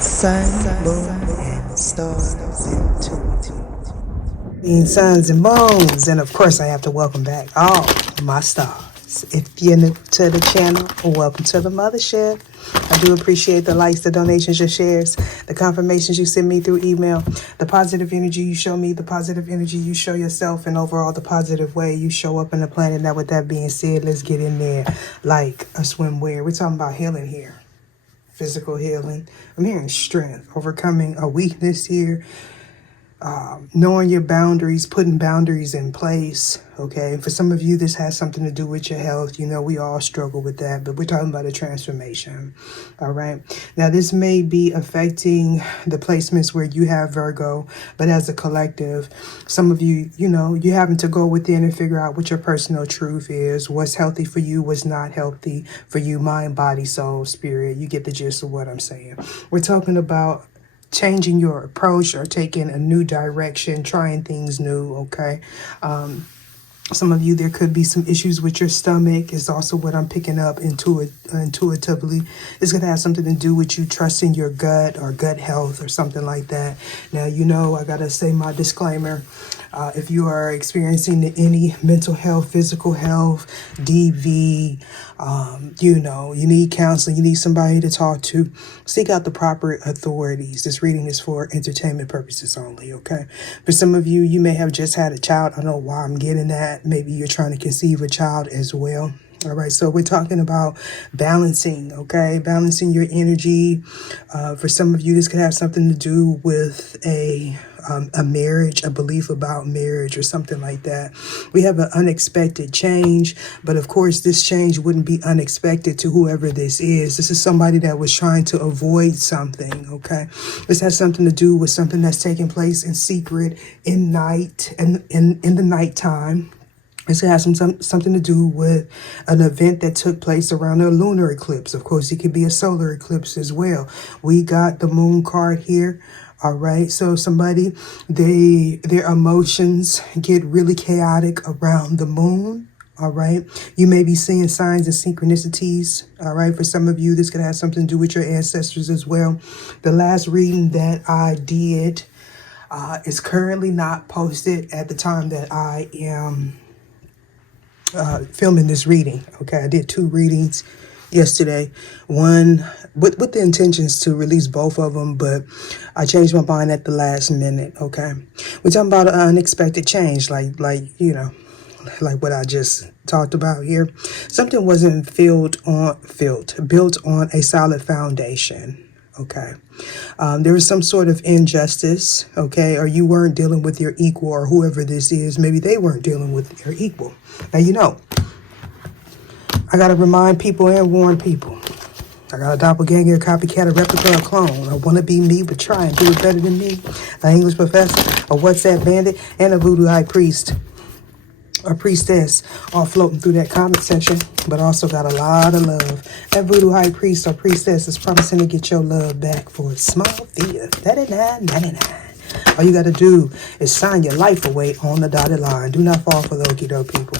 Sun, moon, and stars intuitive. Being suns and moons, and of course I have to welcome back all my stars. If you're new to the channel, welcome to the mothership. I do appreciate the likes, the donations, your shares, the confirmations you send me through email, the positive energy you show me, the positive energy you show yourself, and overall the positive way you show up in the planet. Now with that being said, let's get in there like a swimwear. We're talking about healing here. Physical healing. I'm hearing strength, overcoming a weakness here, knowing your boundaries, putting boundaries in place. Okay, for some of you this has something to do with your health. You know, we all struggle with that, but we're talking about a transformation. All right, now this may be affecting the placements where you have Virgo, but as a collective, some of you, you know, you're having to go within and figure out what your personal truth is, what's healthy for you, what's not healthy for you, mind, body, soul, spirit. You get the gist of what I'm saying. We're talking about changing your approach or taking a new direction, trying things new. Okay. Some of you, there could be some issues with your stomach. Is also what I'm picking up intuitively. It's going to have something to do with you trusting your gut or gut health or something like that. Now, you know, I got to say my disclaimer. If you are experiencing any mental health, physical health, DV, you know, you need counseling, you need somebody to talk to, seek out the proper authorities. This reading is for entertainment purposes only, okay? For some of you, you may have just had a child. I don't know why I'm getting that. Maybe you're trying to conceive a child as well. All right, so we're talking about balancing, okay? Balancing your energy. For some of you, this could have something to do with a marriage, a belief about marriage or something like that. We have an unexpected change, but of course, this change wouldn't be unexpected to whoever this is. This is somebody that was trying to avoid something, okay? This has something to do with something that's taking place in secret, in night, and in the nighttime. This has something to do with an event that took place around a lunar eclipse. Of course, it could be a solar eclipse as well. We got the moon card here. All right. So somebody, their emotions get really chaotic around the moon. All right. You may be seeing signs and synchronicities. All right. For some of you, this could have something to do with your ancestors as well. The last reading that I did is currently not posted at the time that I am filming this reading. Okay, I did 2 readings yesterday, one with the intentions to release both of them, but I changed my mind at the last minute. Okay, we're talking about an unexpected change, like you know, like what I just talked about here. Something wasn't built on a solid foundation. Okay. There was some sort of injustice, okay, or you weren't dealing with your equal, or whoever this is, maybe they weren't dealing with their equal. Now, you know, I got to remind people and warn people. I got a doppelganger, a copycat, a replica, a clone. I want to be me, but try and do it better than me. An English professor, a WhatsApp bandit, and a voodoo high priest. Or priestess, all floating through that comment section, but also got a lot of love. That voodoo high priest or priestess is promising to get your love back for a small fee of $99.99. All you got to do is sign your life away on the dotted line. Do not fall for the okie doke people.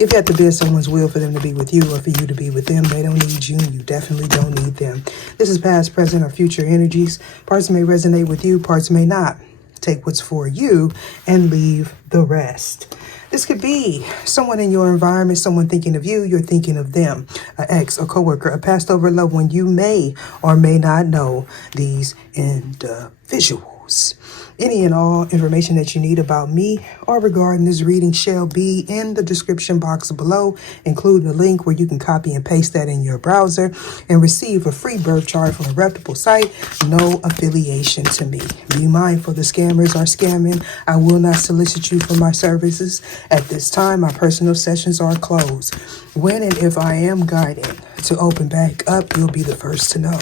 If you have to bend someone's will for them to be with you or for you to be with them, they don't need you. You definitely don't need them. This is past, present, or future energies. Parts may resonate with you, parts may not. Take what's for you and leave the rest. This could be someone in your environment, someone thinking of you, you're thinking of them, an ex, a coworker, a passed over loved one. You may or may not know these individuals. Any and all information that you need about me or regarding this reading shall be in the description box below, including a link where you can copy and paste that in your browser and receive a free birth chart from a reputable site. No affiliation to me. Be mindful, the scammers are scamming. I will not solicit you for my services. At this time, my personal sessions are closed. When and if I am guided to open back up, you'll be the first to know.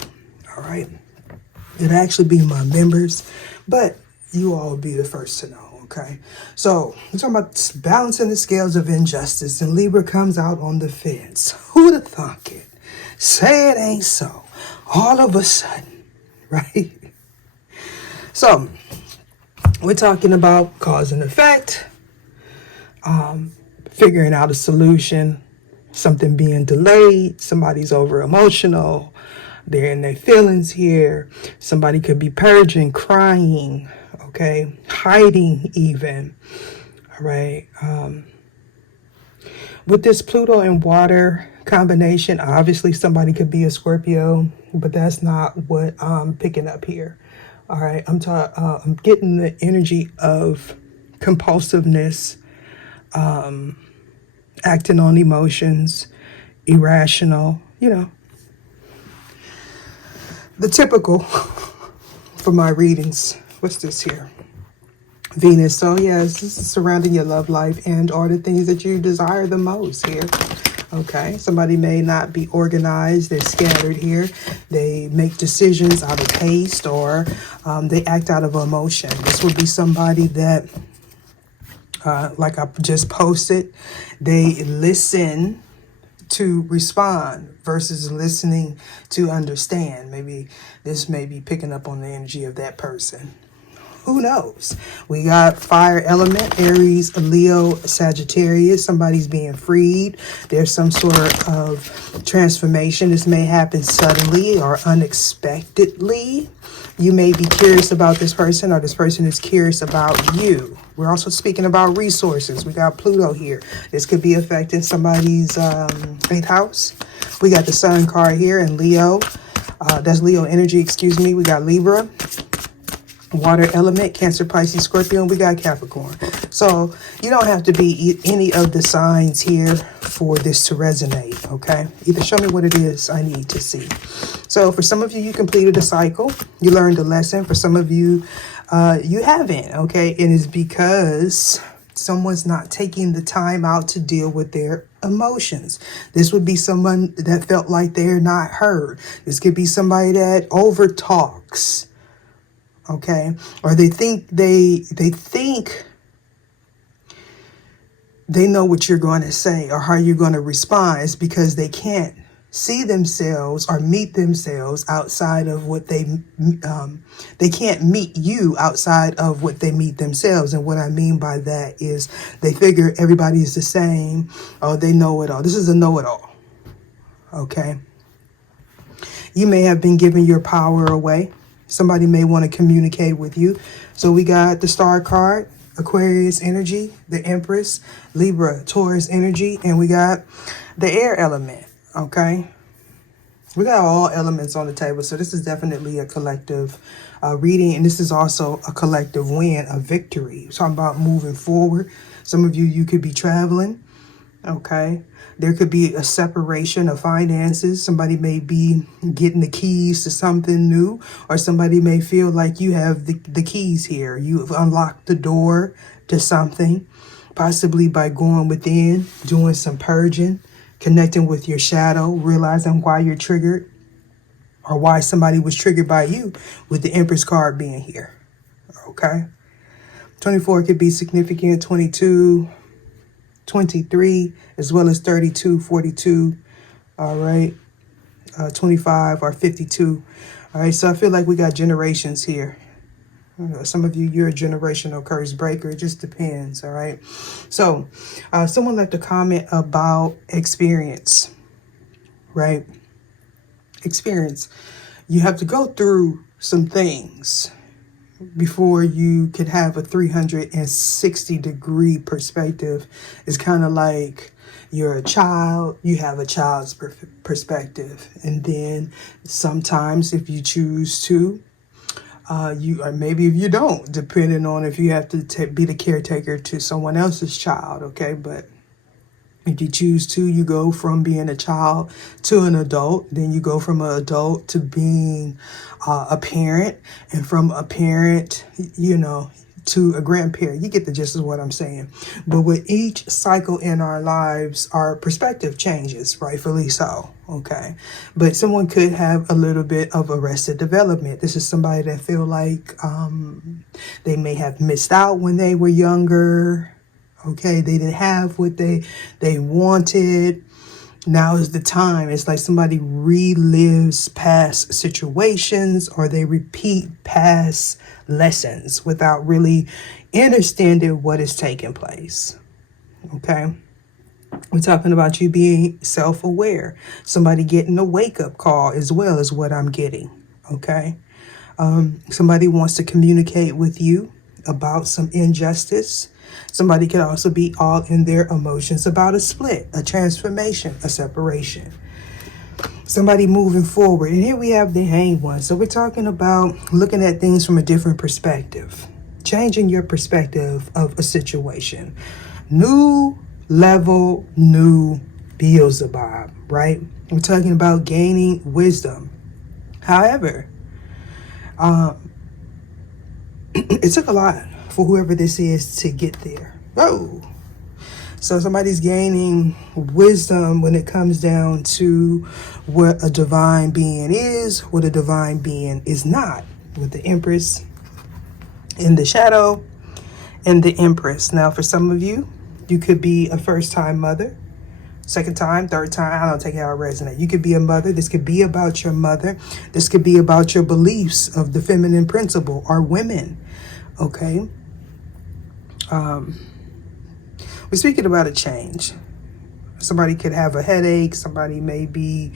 All right. It'll actually be my members, but you all will be the first to know, okay? So, we're talking about balancing the scales of injustice, and Libra comes out on the fence. Who'd have thunk it? Say it ain't so. All of a sudden, right? So, we're talking about cause and effect, figuring out a solution, something being delayed, somebody's over emotional, They're in their feelings here. Somebody could be purging, crying, okay, hiding even. All right. With this Pluto and water combination, obviously somebody could be a Scorpio, but that's not what I'm picking up here. All right, I'm getting the energy of compulsiveness, acting on emotions, irrational, you know, the typical for my readings. What's this here? Venus. So yes, this is surrounding your love life and or the things that you desire the most here. Okay, somebody may not be organized. They're scattered here. They make decisions out of haste, or they act out of emotion. This would be somebody that, like I just posted, they listen to respond versus listening to understand. Maybe this may be picking up on the energy of that person. Who knows? We got fire element, Aries, Leo, Sagittarius. Somebody's being freed. There's some sort of transformation. This may happen suddenly or unexpectedly. You may be curious about this person, or this person is curious about you. We're also speaking about resources. We got Pluto here. This could be affecting somebody's 8th house. We got the Sun card here in Leo. That's Leo energy, excuse me. We got Libra, water element, Cancer, Pisces, Scorpio, and we got Capricorn. So you don't have to be any of the signs here for this to resonate, okay? Either show me what it is I need to see. So for some of you, you completed a cycle. You learned a lesson. For some of you, you haven't, okay? And it's because someone's not taking the time out to deal with their emotions. This would be someone that felt like they're not heard. This could be somebody that over talks, okay? Or they think they know what you're going to say or how you're going to respond. It's because they can't see themselves or meet themselves outside of what they can't meet you outside of what they meet themselves. And what I mean by that is they figure everybody is the same, or they know it all. This is a know-it-all, okay? You may have been giving your power away. Somebody may want to communicate with you. So we got the Star card, Aquarius energy, the Empress, Libra, Taurus energy, and we got the air element, okay? We got all elements on the table, so this is definitely a collective reading, and this is also a collective win, a victory. We're talking about moving forward. Some of you could be traveling, okay? There could be a separation of finances. Somebody may be getting the keys to something new, or somebody may feel like you have the keys here. You've unlocked the door to something, possibly by going within, doing some purging, connecting with your shadow, realizing why you're triggered or why somebody was triggered by you, with the Empress card being here, okay? 24 could be significant, 22, 23, as well as 32, 42, all right, 25 or 52. All right, so I feel like we got generations here. Some of you, you're a generational curse breaker. It just depends, all right? So someone left a comment about experience, right? Experience. You have to go through some things before you could have a 360-degree perspective. It's kind of like you're a child, you have a child's perspective. And then sometimes if you choose to, you, or maybe if you don't, depending on if you have to be the caretaker to someone else's child, okay? But if you choose to, you go from being a child to an adult. Then you go from an adult to being a parent, and from a parent, you know, to a grandparent. You get the gist of what I'm saying. But with each cycle in our lives, our perspective changes, rightfully so, okay? But someone could have a little bit of arrested development. This is somebody that feel like they may have missed out when they were younger, okay? They didn't have what they wanted. Now is the time. It's like somebody relives past situations, or they repeat past lessons without really understanding what is taking place, okay? We're talking about you being self-aware. Somebody getting a wake-up call as well is what I'm getting. Okay. Somebody wants to communicate with you about some injustice. Somebody could also be all in their emotions about a split, a transformation, a separation. Somebody moving forward. And here we have the Hanged One. So we're talking about looking at things from a different perspective. Changing your perspective of a situation. New level, new Beelzebub, right? We're talking about gaining wisdom. However, it took a lot for whoever this is to get there. Whoa. So somebody's gaining wisdom when it comes down to what a divine being is, what a divine being is not, with the Empress in the shadow and the Empress. Now, for some of you, you could be a first-time mother, second time, third time. I don't take how it resonates. You could be a mother. This could be about your mother. This could be about your beliefs of the feminine principle or women. Okay. We're speaking about a change. Somebody could have a headache. Somebody may be,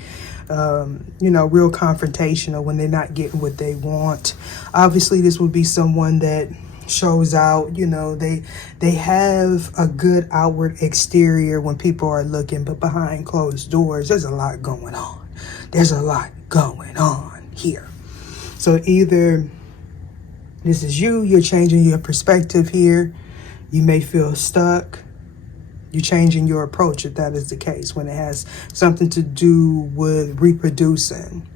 real confrontational when they're not getting what they want. Obviously, this would be someone that shows out, they have a good outward exterior when people are looking, but behind closed doors, there's a lot going on. There's a lot going on here. So either this is you're changing your perspective here. You may feel stuck. You're changing your approach if that is the case, when it has something to do with reproducing,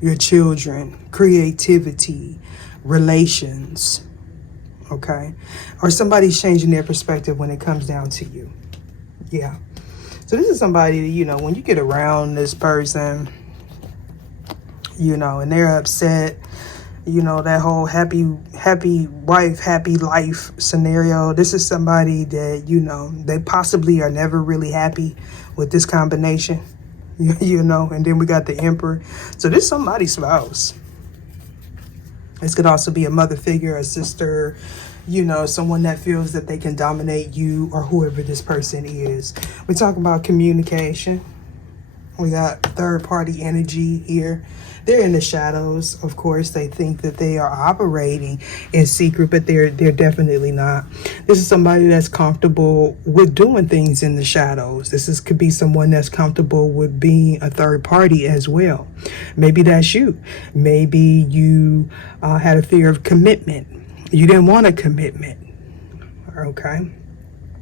your children, creativity, relations. Okay. Or somebody's changing their perspective when it comes down to you. Yeah. So this is somebody that, when you get around this person, and they're upset, that whole happy wife, happy life scenario. This is somebody that, they possibly are never really happy with this combination, and then we got the Emperor. So this is somebody's spouse. This could also be a mother figure, a sister, someone that feels that they can dominate you or whoever this person is. We talk about communication. We got third party energy here. They're in the shadows. Of course, they think that they are operating in secret, but they're definitely not. This is somebody that's comfortable with doing things in the shadows. Could be someone that's comfortable with being a third party as well. Maybe that's you. Maybe you had a fear of commitment. You didn't want a commitment. Okay.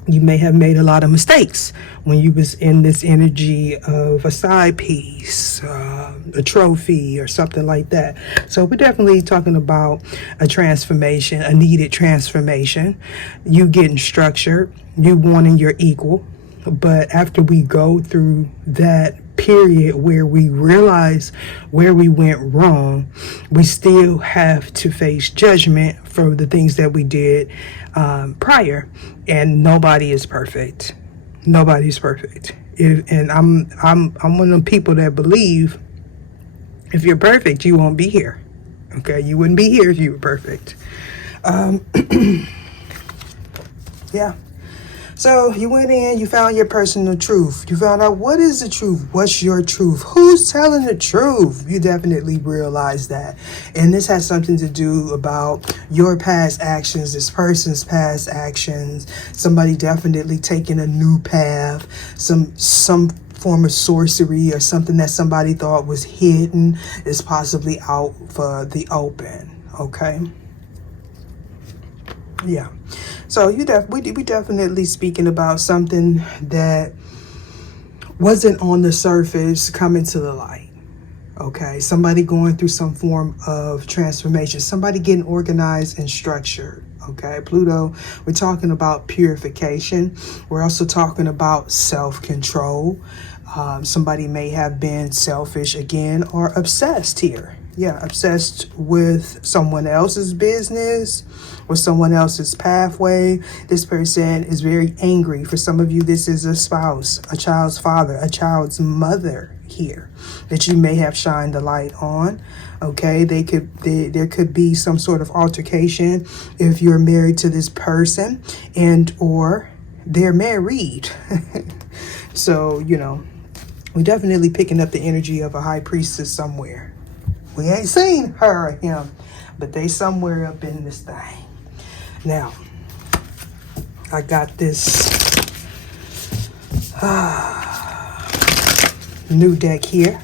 You may have made a lot of mistakes when you was in this energy of a side piece, a trophy or something like that. So we're definitely talking about a transformation, a needed transformation. You getting structured, you wanting your equal. But after we go through that period where we realize where we went wrong, we still have to face judgment for the things that we did prior. And nobody is perfect. Nobody's perfect. And I'm one of them people that believe if you're perfect, you won't be here. Okay, you wouldn't be here if you were perfect. Yeah. So you went in, you found your personal truth. You found out what is the truth? What's your truth? Who's telling the truth? You definitely realize that. And this has something to do about your past actions, this person's past actions, somebody definitely taking a new path, some form of sorcery or something that somebody thought was hidden is possibly out for the open. Okay. Yeah. So we definitely speaking about something that wasn't on the surface coming to the light. Okay. Somebody going through some form of transformation, somebody getting organized and structured. Okay. Pluto, we're talking about purification. We're also talking about self-control. Somebody may have been selfish again or obsessed here. Yeah, obsessed with someone else's business, with someone else's pathway. This person is very angry. For some of you, this is a spouse, a child's father, a child's mother here that you may have shined the light on. Okay, there could be some sort of altercation if you're married to this person, and or they're married. So, you know, we're definitely picking up the energy of a high priestess somewhere. We ain't seen her or him, but they somewhere up in this thing. Now, I got this new deck here.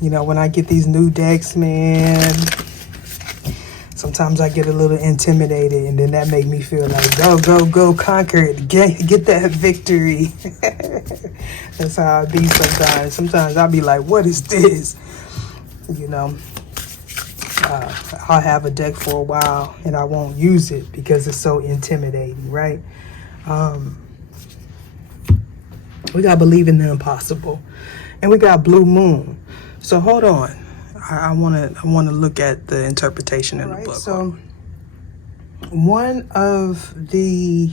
You know, when I get these new decks, man, sometimes I get a little intimidated, and then that make me feel like, go, conquer it, get that victory. That's how I be sometimes. Sometimes I'll be like, what is this? You know, I'll have a deck for a while, and I won't use it because it's so intimidating, right? We got Believe in the Impossible, and we got Blue Moon. So hold on. I want to look at the interpretation in the book. So one of the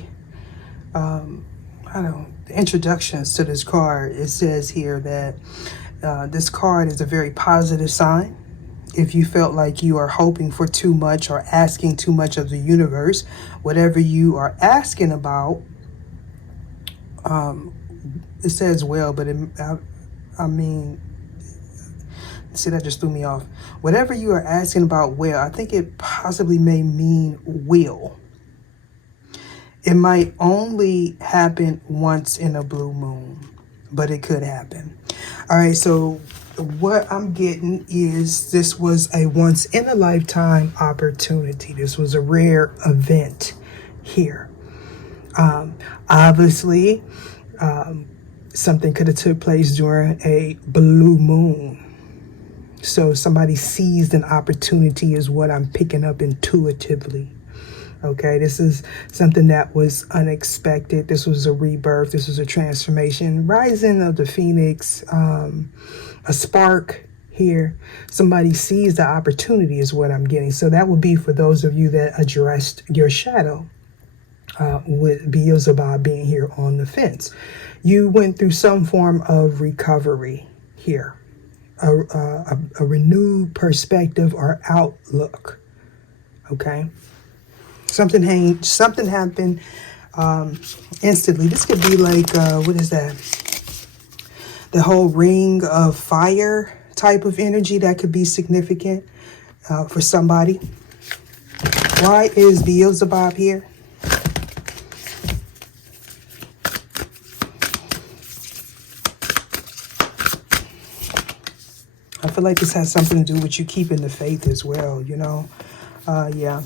introductions to this card, it says here that this card is a very positive sign. If you felt like you are hoping for too much or asking too much of the universe, whatever you are asking about, it says well, but I mean, see, that just threw me off. Whatever you are asking about, well, I think it possibly may mean will. It might only happen once in a blue moon, but it could happen. All right, so what I'm getting is this was a once in a lifetime opportunity. This was a rare event here. Obviously, something could have took place during a blue moon. So somebody seized an opportunity is what I'm picking up intuitively. Okay, this is something that was unexpected. This was a rebirth. This was a transformation. Rising of the Phoenix, a spark here. Somebody seized the opportunity is what I'm getting. So that would be for those of you that addressed your shadow with Beelzebub being here on the fence. You went through some form of recovery here. A renewed perspective or outlook. Okay, something happened instantly. This could be like what is that? The whole ring of fire type of energy that could be significant for somebody. Why is Beelzebub here? I feel like this has something to do with you keeping the faith as well, you know? Yeah.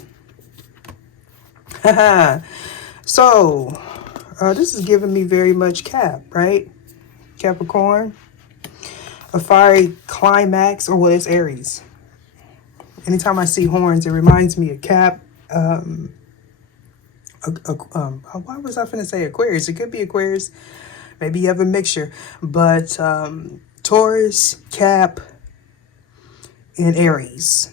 So, this is giving me very much Cap, right? Capricorn. A fiery climax, or well, it's Aries. Anytime I see horns, it reminds me of Cap. Why was I finna say Aquarius? It could be Aquarius. Maybe you have a mixture. But Taurus, Cap, in Aries.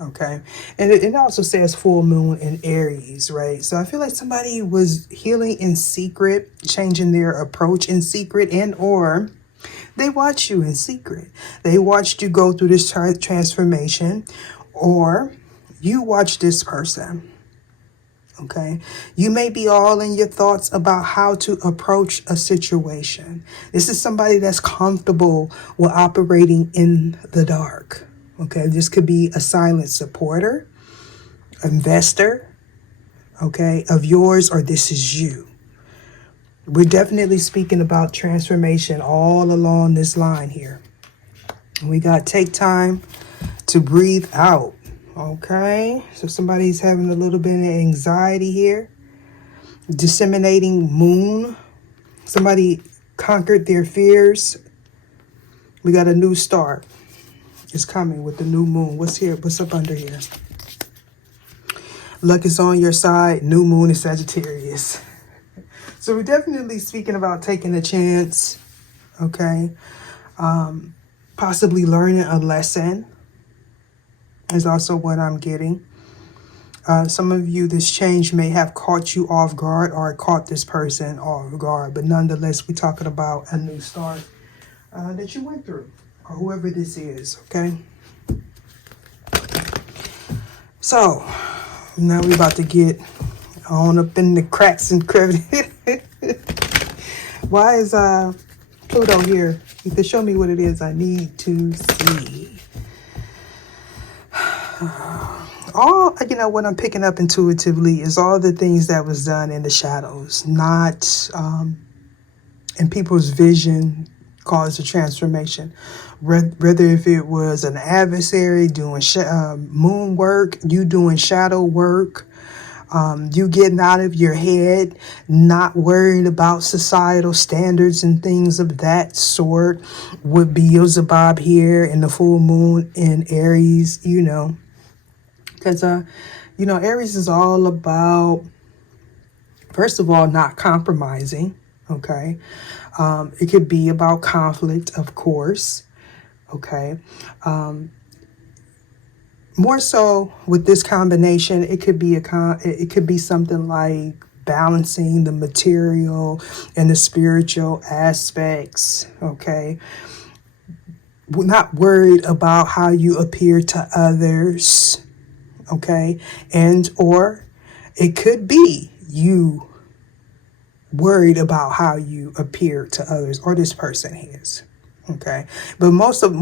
Okay, and it also says full moon in Aries, right? So I feel like somebody was healing in secret, changing their approach in secret, and or they watched you in secret. They watched you go through this transformation, or you watched this person. Okay, you may be all in your thoughts about how to approach a situation. This is somebody that's comfortable with operating in the dark. Okay, this could be a silent supporter, investor, okay, of yours, or this is you. We're definitely speaking about transformation all along this line here. We got take time to breathe out. Okay, so somebody's having a little bit of anxiety here. Disseminating moon. Somebody conquered their fears. We got a new start. It's coming with the new moon. What's here? What's up under here? Luck is on your side. New moon is Sagittarius. So we're definitely speaking about taking a chance. Okay. Possibly learning a lesson is also what I'm getting. Some of you, this change may have caught you off guard or caught this person off guard. But nonetheless, we're talking about a new start that you went through, or whoever this is, okay? So now we're about to get on up in the cracks and crevices. Why is Pluto here? You can show me what it is I need to see. All, you know, what I'm picking up intuitively is all the things that was done in the shadows, not in people's vision caused a transformation. Whether if it was an adversary doing moon work, you doing shadow work, you getting out of your head, not worried about societal standards and things of that sort, with Beelzebub here in the full moon in Aries, you know. Because, you know, Aries is all about, first of all, not compromising, okay? It could be about conflict, of course, okay? More so with this combination, it could be it could be something like balancing the material and the spiritual aspects, okay? We're not worried about how you appear to others, okay? And or it could be you worried about how you appear to others, or this person is, okay? But most of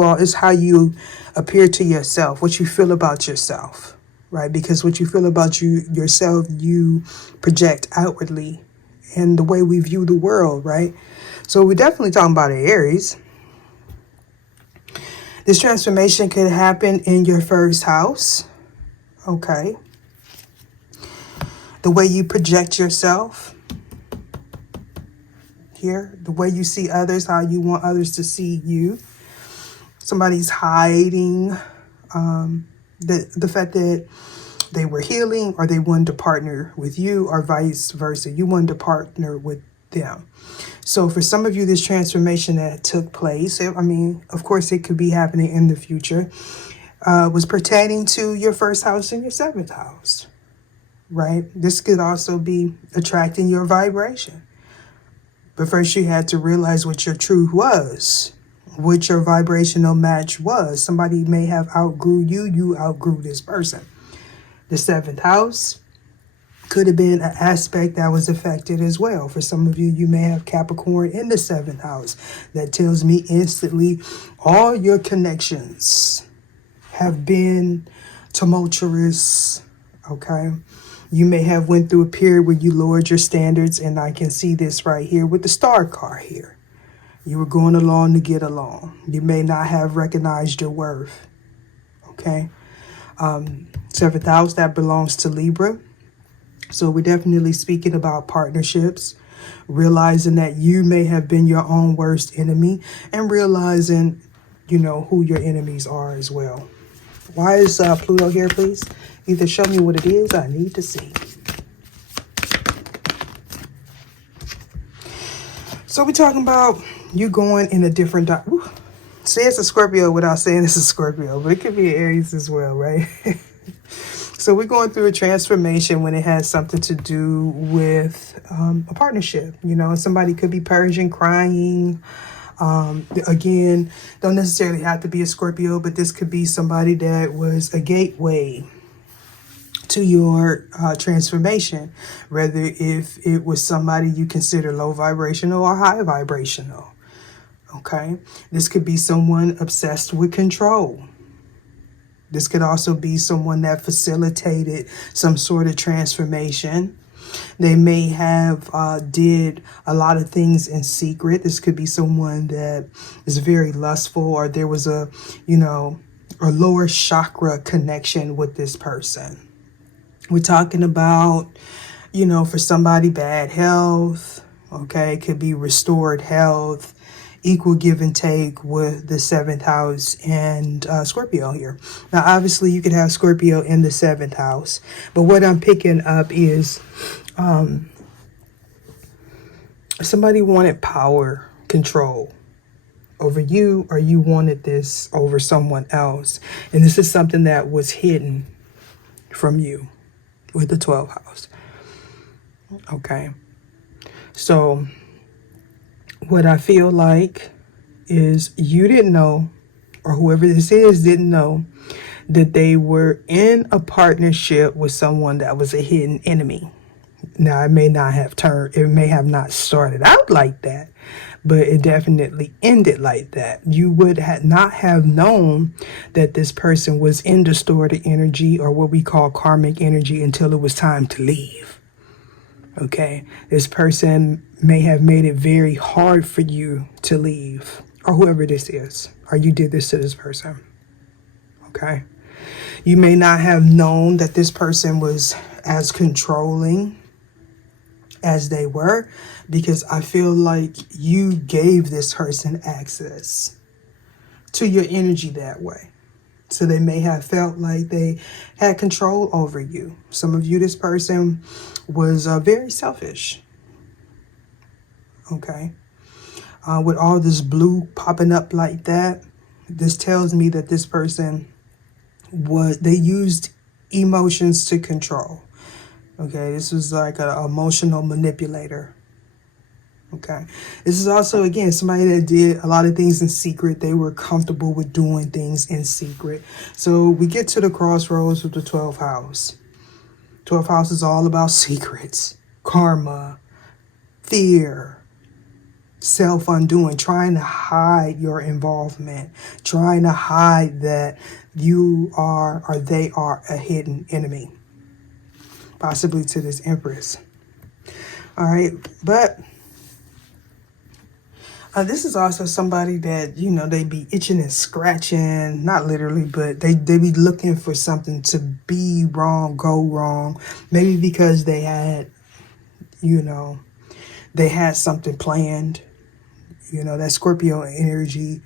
all is how you appear to yourself, what you feel about yourself, right? Because what you feel about yourself, you project outwardly in the way we view the world, right? So we're definitely talking about an Aries. This transformation could happen in your first house, okay? The way you project yourself here, the way you see others, how you want others to see you. Somebody's hiding the fact that they were healing, or they wanted to partner with you, or vice versa. You wanted to partner with them. So for some of you, this transformation that took place, I mean, of course, it could be happening in the future, was pertaining to your first house and your seventh house, right? This could also be attracting your vibration. But first you had to realize what your truth was, what your vibrational match was. Somebody may have outgrew you, you outgrew this person. The seventh house could have been an aspect that was affected as well. For some of you, you may have Capricorn in the seventh house. That tells me instantly all your connections have been tumultuous, okay? You may have went through a period where you lowered your standards, and I can see this right here with the star card here. You were going along to get along. You may not have recognized your worth, okay? Seventh house, that belongs to Libra. So we're definitely speaking about partnerships, realizing that you may have been your own worst enemy, and realizing, you know, who your enemies are as well. Why is Pluto here, please? Either show me what it is I need to see. So we're talking about you going in a different... Say it's a Scorpio without saying it's a Scorpio, but it could be an Aries as well, right? So we're going through a transformation when it has something to do with a partnership. You know, somebody could be purging, crying. Again, don't necessarily have to be a Scorpio, but this could be somebody that was a gateway to your transformation, whether if it was somebody you consider low vibrational or high vibrational. Okay, this could be someone obsessed with control. This could also be someone that facilitated some sort of transformation. They may have did a lot of things in secret. This could be someone that is very lustful, or there was a, you know, a lower chakra connection with this person. We're talking about, you know, for somebody, bad health. Okay, it could be restored health. Equal give and take with the seventh house and Scorpio here. Now, obviously, you could have Scorpio in the seventh house, but what I'm picking up is somebody wanted power, control over you, or you wanted this over someone else. And this is something that was hidden from you with the 12th house. Okay. So what I feel like is you didn't know, or whoever this is didn't know, that they were in a partnership with someone that was a hidden enemy. Now, it may have not started out like that, but it definitely ended like that. You would not have known that this person was in distorted energy, or what we call karmic energy, until it was time to leave. Okay, this person may have made it very hard for you to leave, or whoever this is, or you did this to this person. Okay, you may not have known that this person was as controlling as they were, because I feel like you gave this person access to your energy that way. So they may have felt like they had control over you. Some of you, this person was very selfish. Okay. With all this blue popping up like that, this tells me that this person they used emotions to control. Okay, this was like an emotional manipulator. Okay, this is also, again, somebody that did a lot of things in secret. They were comfortable with doing things in secret. So we get to the crossroads with the 12th house. 12th house is all about secrets, karma, fear, self-undoing, trying to hide your involvement, trying to hide that you are, or they are, a hidden enemy, possibly to this Empress. All right, but this is also somebody that, you know, they be itching and scratching, not literally, but they be looking for something to be wrong, go wrong, maybe because they had, you know, they had something planned. You know, that Scorpio energy,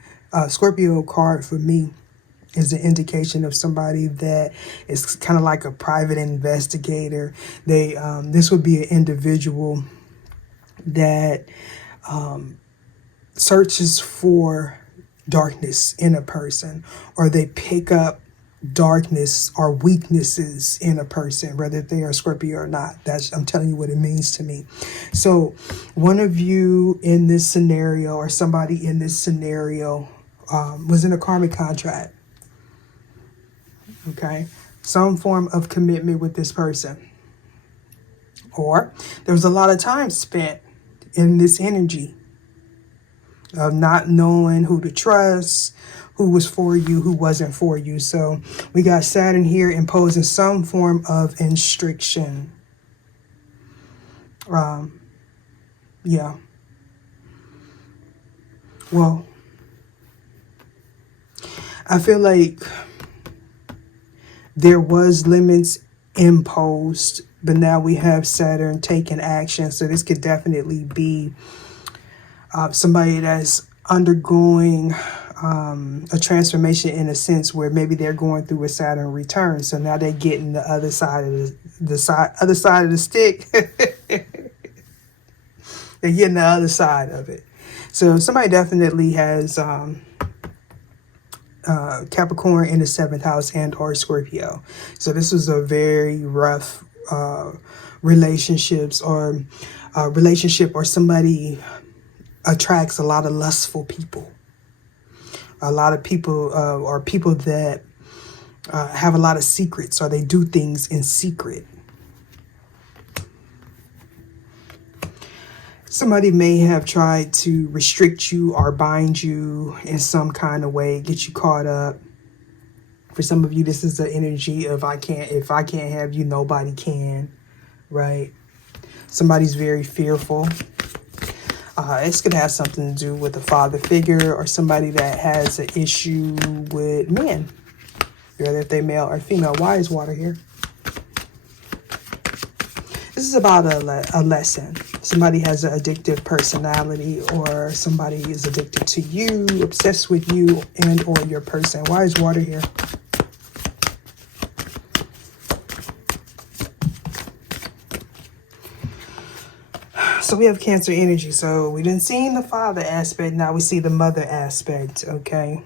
Scorpio card for me is an indication of somebody that is kind of like a private investigator. This would be an individual that searches for darkness in a person, or they pick up darkness or weaknesses in a person, whether they are Scorpio or not. I'm telling you what it means to me. So one of you in this scenario, or somebody in this scenario, was in a karmic contract. Okay, some form of commitment with this person, or there was a lot of time spent in this energy of not knowing who to trust, who was for you, who wasn't for you. So we got Saturn here imposing some form of restriction. Yeah. Well, I feel like there was limits imposed, but now we have Saturn taking action. So this could definitely be somebody that's undergoing a transformation, in a sense where maybe they're going through a Saturn return. So now they're getting the other side of other side of the stick. They're getting the other side of it. So somebody definitely has Capricorn in the 7th house and or Scorpio. So this was a very rough relationship, or somebody attracts a lot of lustful people. A lot of people, or people that have a lot of secrets, or they do things in secret. Somebody may have tried to restrict you or bind you in some kind of way, get you caught up. For some of you, this is the energy of if I can't have you, nobody can, right? Somebody's very fearful. It's going to have something to do with a father figure, or somebody that has an issue with men, whether if they male or female. Why is water here? This is about a lesson. Somebody has an addictive personality, or somebody is addicted to you, obsessed with you and or your person. Why is water here? So we have Cancer energy. So we didn't see the father aspect. Now we see the mother aspect. Okay.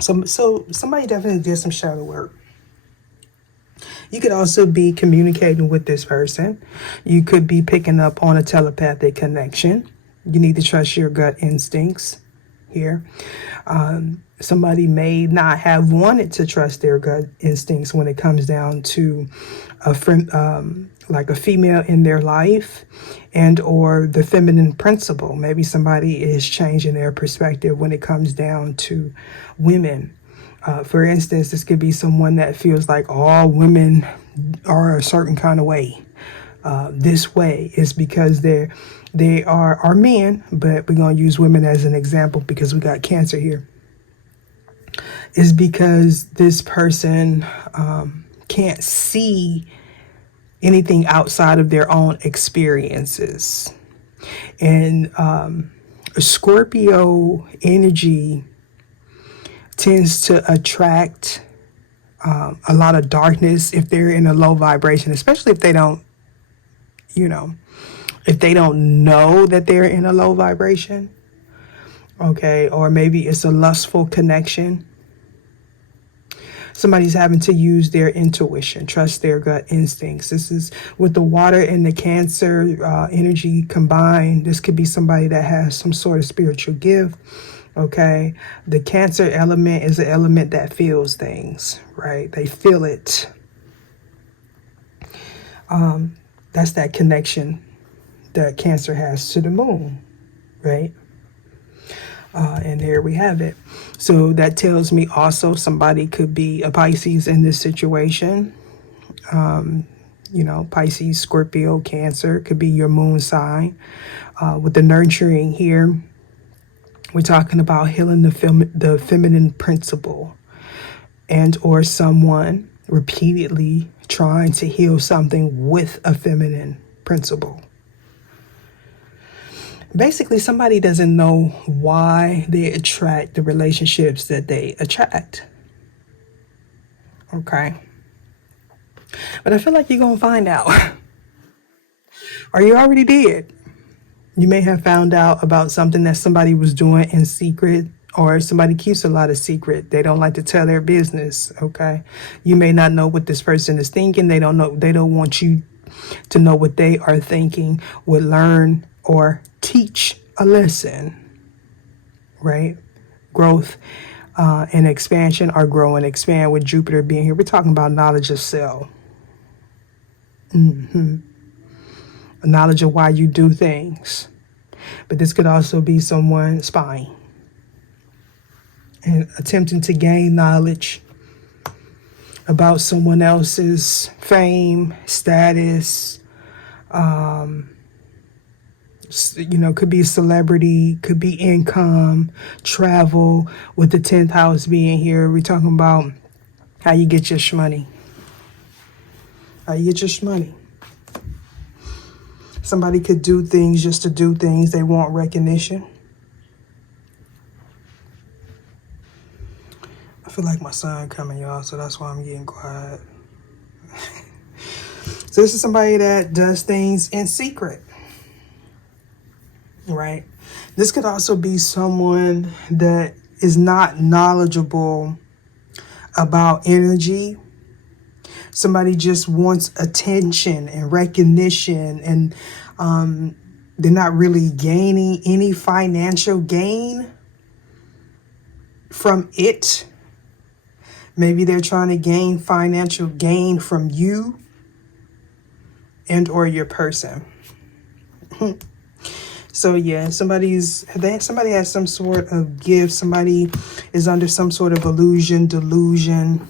So somebody definitely did some shadow work. You could also be communicating with this person. You could be picking up on a telepathic connection. You need to trust your gut instincts here. Somebody may not have wanted to trust their gut instincts when it comes down to a friend, like a female in their life, and or the feminine principle. Maybe somebody is changing their perspective when it comes down to women. For instance, this could be someone that feels like all women are a certain kind of way. This way is because they are men, but we're going to use women as an example because we got Cancer here. Is because this person can't see anything outside of their own experiences. And Scorpio energy tends to attract a lot of darkness if they're in a low vibration, especially if they don't, if they don't know that they're in a low vibration. Okay, or maybe it's a lustful connection. Somebody's having to use their intuition, trust their gut instincts. This is with the water and the Cancer energy combined. This could be somebody that has some sort of spiritual gift. Okay, the Cancer element is an element that feels things, right? They feel it. That's that connection that Cancer has to the moon, right? And here we have it. So that tells me also somebody could be a Pisces in this situation. Pisces, Scorpio, Cancer could be your moon sign. With the nurturing here, we're talking about healing the feminine principle, and or someone repeatedly trying to heal something with a feminine principle. Basically, somebody doesn't know why they attract the relationships that they attract. Okay. But I feel like you're going to find out. Or you already did. You may have found out about something that somebody was doing in secret, or somebody keeps a lot of secret. They don't like to tell their business. Okay. You may not know what this person is thinking. They don't know. They don't want you to know what they are thinking, would learn or teach a lesson, right? Growth and expansion, or grow and expand with Jupiter being here. We're talking about knowledge of self. Knowledge of why you do things. But this could also be someone spying and attempting to gain knowledge about someone else's fame, status, could be celebrity, could be income, travel. With the 10th house being here, we're talking about how you get your shmoney. How you get your shmoney. Somebody could do things just to do things. They want recognition. I feel like my son coming, y'all, so that's why I'm getting quiet. So this is somebody that does things in secret. Right? This could also be someone that is not knowledgeable about energy. Somebody just wants attention and recognition, and they're not really gaining any financial gain from it. Maybe they're trying to gain financial gain from you and or your person. So yeah, somebody has some sort of gift. Somebody is under some sort of illusion, delusion.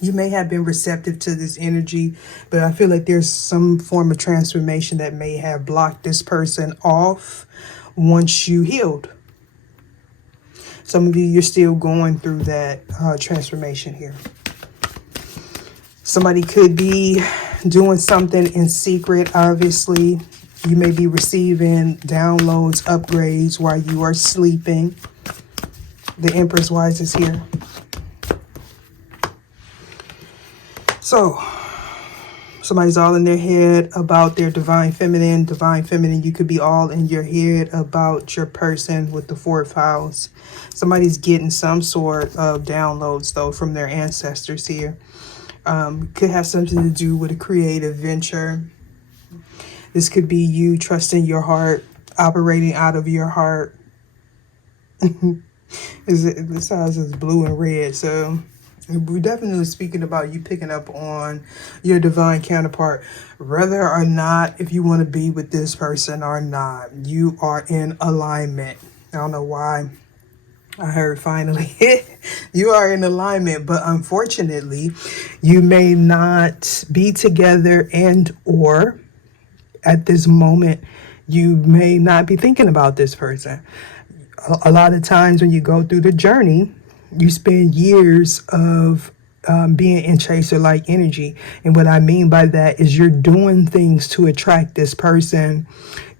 You may have been receptive to this energy, but I feel like there's some form of transformation that may have blocked this person off once you healed. Some of you, you're still going through that transformation here. Somebody could be doing something in secret, obviously. You may be receiving downloads, upgrades while you are sleeping. The Empress Wise is here. So, somebody's all in their head about their divine feminine. Divine feminine, you could be all in your head about your person with the 4th house. Somebody's getting some sort of downloads, though, from their ancestors here. Could have something to do with a creative venture. This could be you trusting your heart, operating out of your heart. The size is blue and red. So we're definitely speaking about you picking up on your divine counterpart, whether or not if you want to be with this person or not. You are in alignment. I don't know why I heard finally you are in alignment, but unfortunately you may not be together, and or at this moment you may not be thinking about this person. A lot of times when you go through the journey, you spend years of being in chaser-like energy. And what I mean by that is you're doing things to attract this person,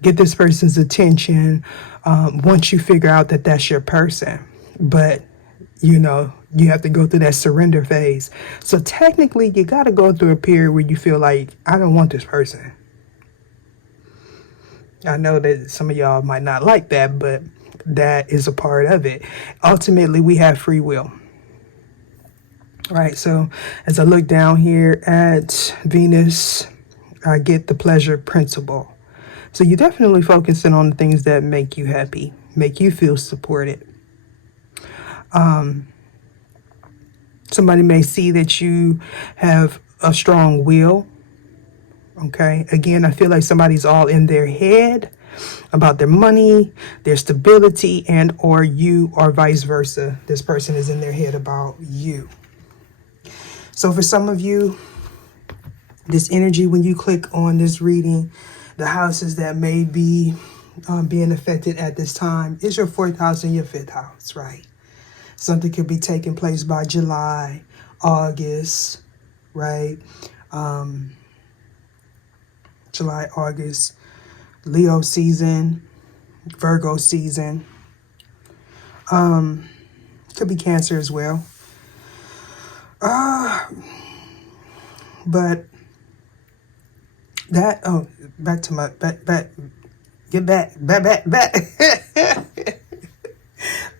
get this person's attention, once you figure out that that's your person. But, you know, you have to go through that surrender phase. So technically, you got to go through a period where you feel like, I don't want this person. I know that some of y'all might not like that, but that is a part of it. Ultimately, we have free will. Right, so as I look down here at Venus, I get the pleasure principle. So you're definitely focusing on the things that make you happy, make you feel supported. Somebody may see that you have a strong will. Okay, again, I feel like somebody's all in their head about their money, their stability, and or you, or vice versa. This person is in their head about you. So for some of you, this energy, when you click on this reading, the houses that may be being affected at this time is your 4th house and your 5th house, right? Something could be taking place by July, August, right? July, August, Leo season, Virgo season. Could be Cancer as well. But that, back to my, get back.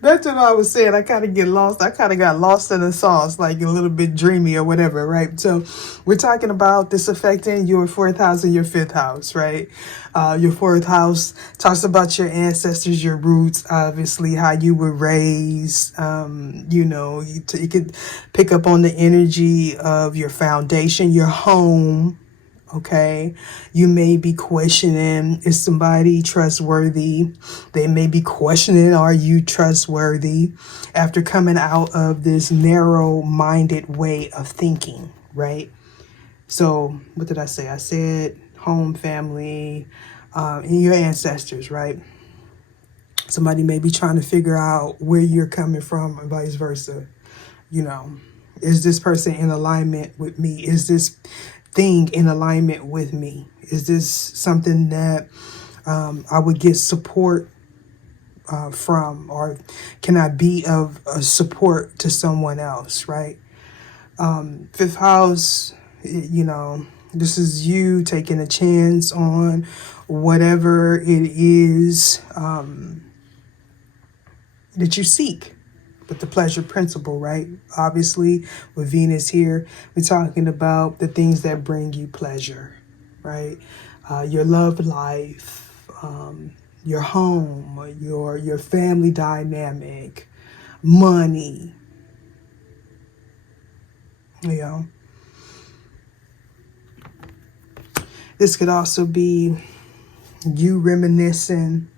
That's what I was saying. I kind of get lost. I kind of got lost in the sauce, like a little bit dreamy or whatever, right? So we're talking about this affecting your 4th house and your 5th house, right? Your 4th house talks about your ancestors, your roots, obviously, how you were raised. You know, you could pick up on the energy of your foundation, your home. Okay, you may be questioning, is somebody trustworthy? They may be questioning, are you trustworthy? After coming out of this narrow-minded way of thinking, right? So what did I say? I said home, family, and your ancestors, right? Somebody may be trying to figure out where you're coming from and vice versa. You know, is this person in alignment with me? Is this thing in alignment with me? Is this something that I would get support from, or can I be of support to someone else, right? 5th house, you know, this is you taking a chance on whatever it is that you seek. With the pleasure principle, right? Obviously, with Venus here, we're talking about the things that bring you pleasure, right? Your love life, your home, your family dynamic, money, you know. This could also be you reminiscing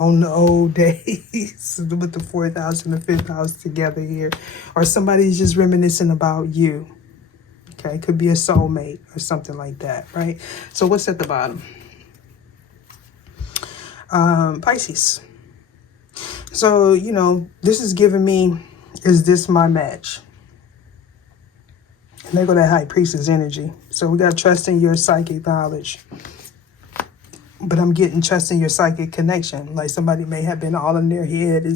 on the old days with the 4th house and the 5th house together here. Or somebody's just reminiscing about you. Okay, could be a soulmate or something like that, right? So what's at the bottom? Pisces. So, you know, this is giving me, is this my match? And there go that High Priestess energy. So we got to trust in your psychic knowledge. But I'm getting trust in your psychic connection. Like somebody may have been all in their head.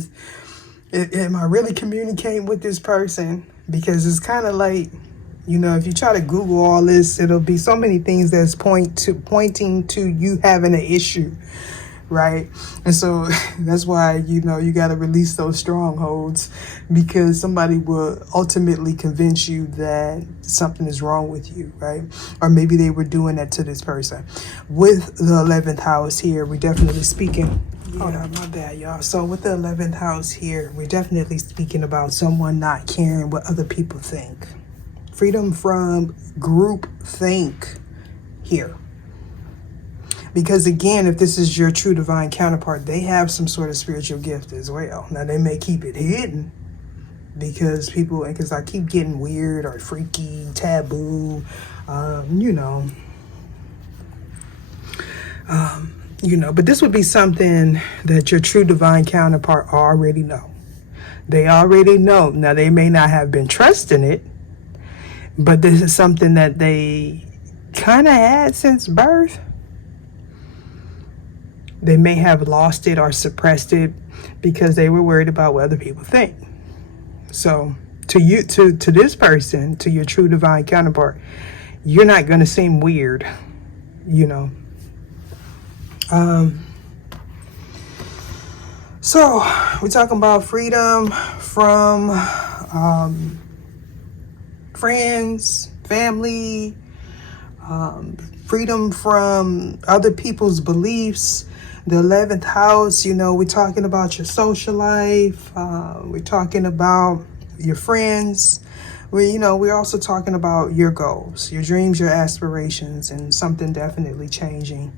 Am I really communicating with this person? Because it's kind of like, you know, if you try to Google all this, it'll be so many things that's pointing to you having an issue, right? And so that's why, you know, you got to release those strongholds, because somebody will ultimately convince you that something is wrong with you, right? Or maybe they were doing that to this person. With the 11th house here, we're definitely speaking Yeah, my bad, y'all. So with the 11th house here, we're definitely speaking about someone not caring what other people think. Freedom from group think here. Because again, if this is your true divine counterpart, they have some sort of spiritual gift as well. Now, they may keep it hidden because I keep getting weird or freaky, taboo, you know, but this would be something that your true divine counterpart already know. They already know. Now, they may not have been trusting it, but this is something that they kind of had since birth. They may have lost it or suppressed it because they were worried about what other people think. So to you, to this person, to your true divine counterpart, you're not going to seem weird, you know. So we're talking about freedom from friends, family, freedom from other people's beliefs. The 11th house, you know, we're talking about your social life. We're talking about your friends. We're also talking about your goals, your dreams, your aspirations, and something definitely changing.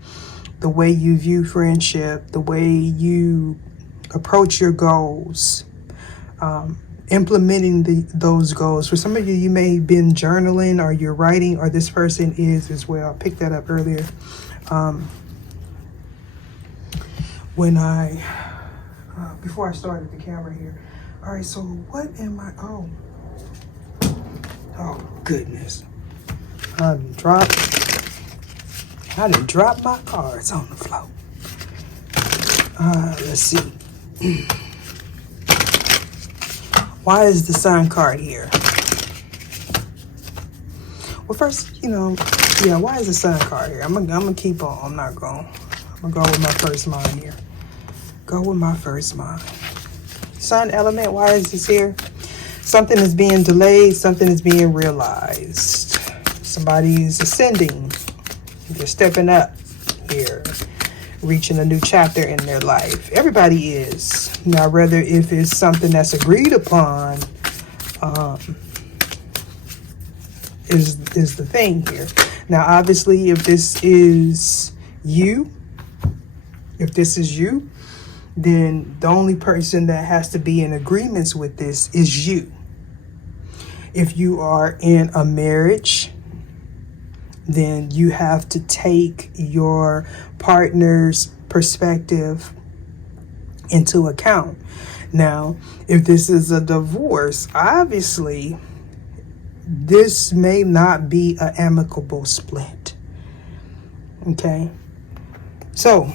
The way you view friendship, the way you approach your goals, implementing those goals. For some of you, you may have been journaling or you're writing, or this person is as well. I picked that up earlier. Before I started the camera here. All right, so what am I, oh goodness. I done dropped my cards on the floor. Let's see. Why is the Sun card here? Well, first, why is the Sun card here? I'm gonna keep on. I'm gonna go with my first mind here. Go with my first mind. Sun element, why is this here? Something is being delayed. Something is being realized. Somebody's ascending. They're stepping up here, reaching a new chapter in their life. Everybody is. Now, whether if it's something that's agreed upon, is the thing here. Now, obviously, if this is you, then the only person that has to be in agreements with this is you. If you are in a marriage, then you have to take your partner's perspective into account. Now, if this is a divorce, obviously, this may not be an amicable split. Okay? So,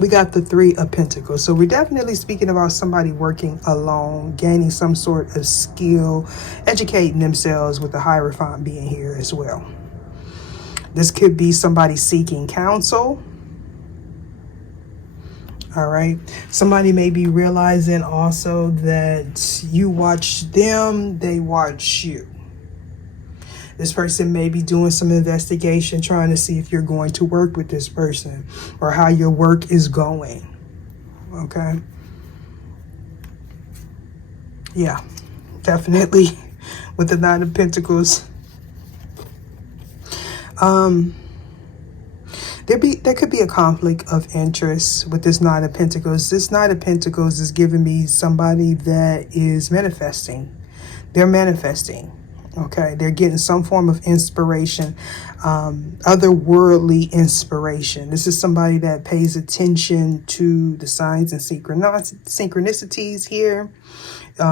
we got the Three of Pentacles. So we're definitely speaking about somebody working alone, gaining some sort of skill, educating themselves, with the Hierophant being here as well. This could be somebody seeking counsel. All right. Somebody may be realizing also that you watch them, they watch you. This person may be doing some investigation, trying to see if you're going to work with this person or how your work is going. Okay. Yeah, definitely with the Nine of Pentacles. There could be a conflict of interest with this Nine of Pentacles. This Nine of Pentacles is giving me somebody that is manifesting. They're manifesting. Okay, they're getting some form of inspiration, otherworldly inspiration. This is somebody that pays attention to the signs and synchronicities here.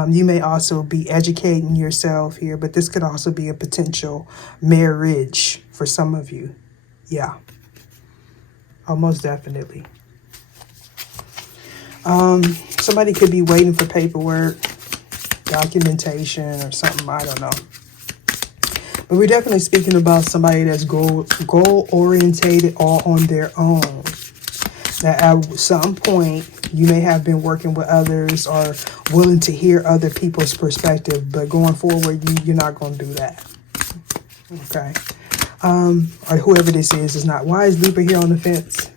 You may also be educating yourself here, but this could also be a potential marriage for some of you. Yeah, almost definitely. Somebody could be waiting for paperwork, documentation, or something. I don't know. But we're definitely speaking about somebody that's goal-orientated, all on their own. That at some point, you may have been working with others or willing to hear other people's perspective. But going forward, you're not going to do that. Okay? Or whoever this is not. Why is Libra here on the fence?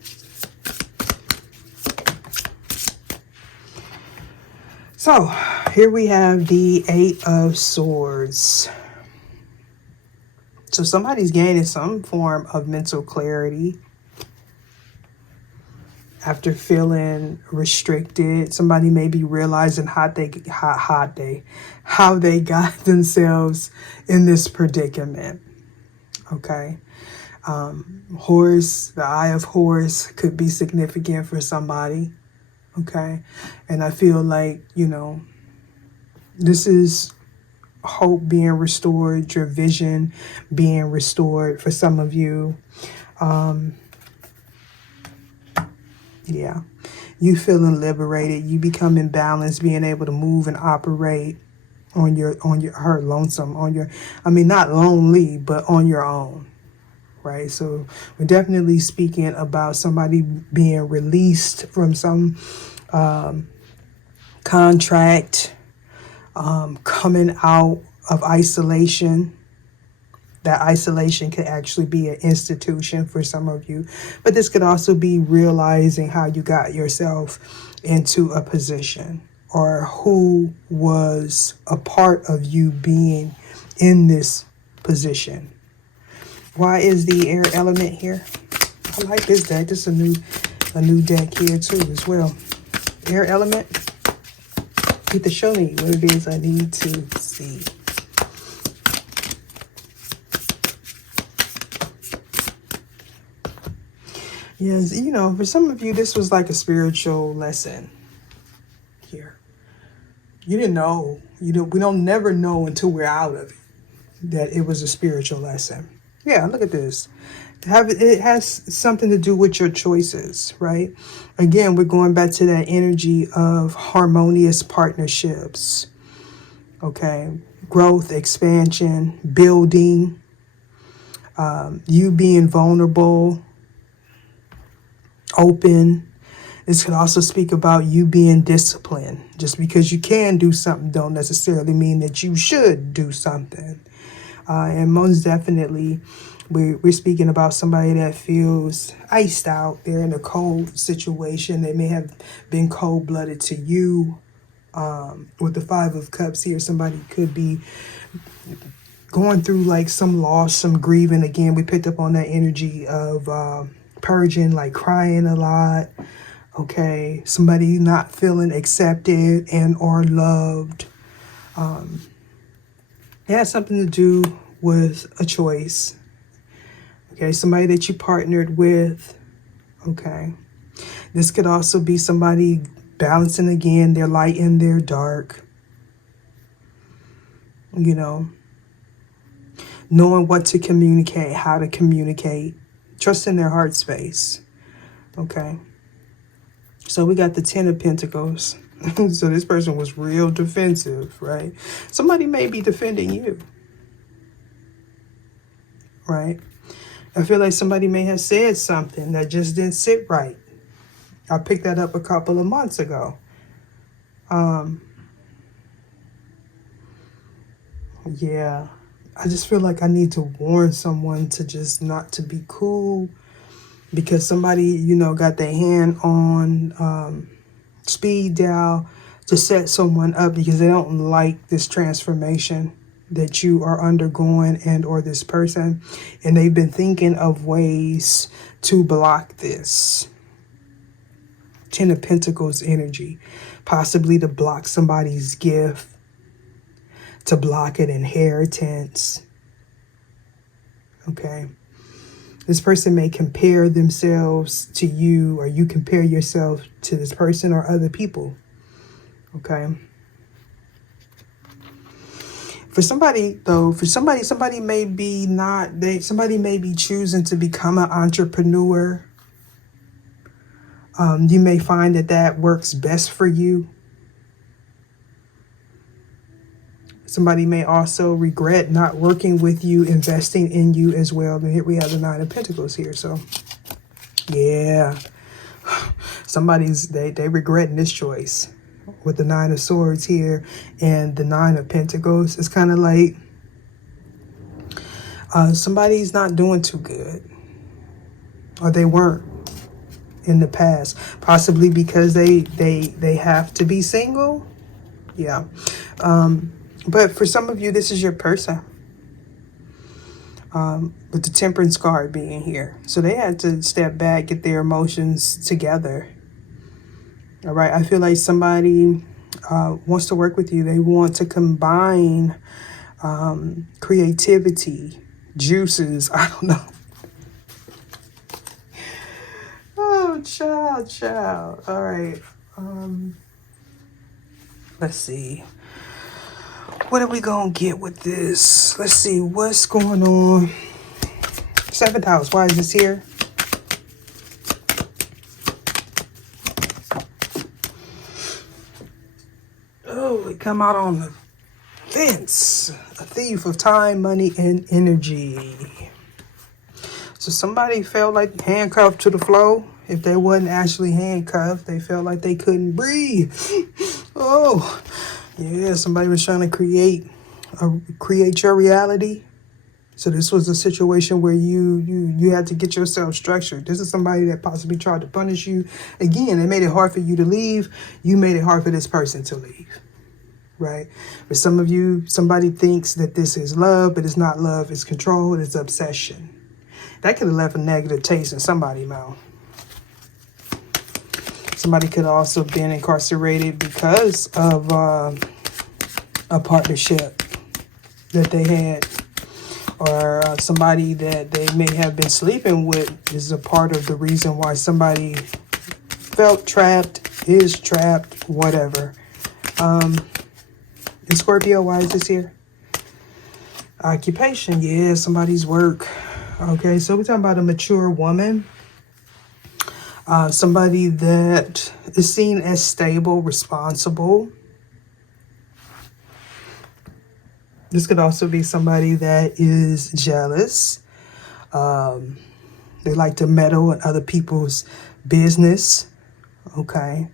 So here we have the Eight of Swords. So somebody's gaining some form of mental clarity after feeling restricted. Somebody may be realizing how they got themselves in this predicament. Okay. Horse, the Eye of Horse could be significant for somebody. Okay. And I feel like, you know, this is hope being restored, your vision being restored for some of you. Yeah, you feeling liberated, you becoming balanced, being able to move and operate on your lonesome, on your, I mean, not lonely, but on your own, right? So we're definitely speaking about somebody being released from some contract, coming out of isolation. That isolation could actually be an institution for some of you. But this could also be realizing how you got yourself into a position, or who was a part of you being in this position. Why is the air element here? I like this deck. This is a new deck here too as well. Air element. Get to show me what it is I need to see. Yes, you know, for some of you, this was like a spiritual lesson here. You didn't know. We don't never know until we're out of it that it was a spiritual lesson. Yeah, look at this. It has something to do with your choices, right? Again, we're going back to that energy of harmonious partnerships. Okay, growth, expansion, building, you being vulnerable, open. This could also speak about you being disciplined. Just because you can do something don't necessarily mean that you should do something. And most definitely, we're speaking about somebody that feels iced out. They're in a cold situation. They may have been cold-blooded to you. With the Five of Cups here, somebody could be going through like some loss, some grieving. Again, we picked up on that energy of purging, like crying a lot. Okay, somebody not feeling accepted and or loved. It has something to do with a choice. Okay, somebody that you partnered with. Okay, this could also be somebody balancing again their light and their dark. You know, knowing what to communicate, how to communicate, trusting their heart space. Okay. So we got the Ten of Pentacles. So this person was real defensive, right? Somebody may be defending you, right? I feel like somebody may have said something that just didn't sit right. I picked that up a couple of months ago. Yeah, I just feel like I need to warn someone to just not to be cool, because somebody, you know, got their hand on speed dial to set someone up because they don't like this transformation that you are undergoing and or this person, and they've been thinking of ways to block this. Ten of Pentacles energy, possibly to block somebody's gift, to block an inheritance. Okay. This person may compare themselves to you, or you compare yourself to this person or other people. Okay. For somebody though, somebody may be somebody may be choosing to become an entrepreneur. You may find that works best for you. Somebody may also regret not working with you, investing in you as well. And here we have the Nine of Pentacles here. So, yeah, they regretting this choice with the Nine of Swords here and the Nine of Pentacles. It's kind of like somebody's not doing too good, or they weren't in the past, possibly because they have to be single. Yeah. But for some of you, this is your person. With the Temperance card being here. So they had to step back, get their emotions together. All right. I feel like somebody wants to work with you. They want to combine creativity, juices. I don't know. Oh, child. All right. Let's see. What are we going to get with this? Let's see. What's going on? Seventh house. Why is this here? Oh, it come out on the fence. A thief of time, money, and energy. So somebody felt like handcuffed to the floor. If they wasn't actually handcuffed, they felt like they couldn't breathe. Oh, yeah, somebody was trying to create your reality. So this was a situation where you had to get yourself structured. This is somebody that possibly tried to punish you. Again, it made it hard for you to leave. You made it hard for this person to leave, right? For some of you, somebody thinks that this is love, but it's not love. It's control. It's obsession. That could have left a negative taste in somebody's mouth. Somebody could have also been incarcerated because of a partnership that they had. Or somebody that they may have been sleeping with is a part of the reason why somebody felt trapped, is trapped, whatever. And Scorpio, why is this here? Occupation, yeah, somebody's work. Okay, so we're talking about a mature woman. Somebody that is seen as stable, responsible. This could also be somebody that is jealous. They like to meddle in other people's business. Okay.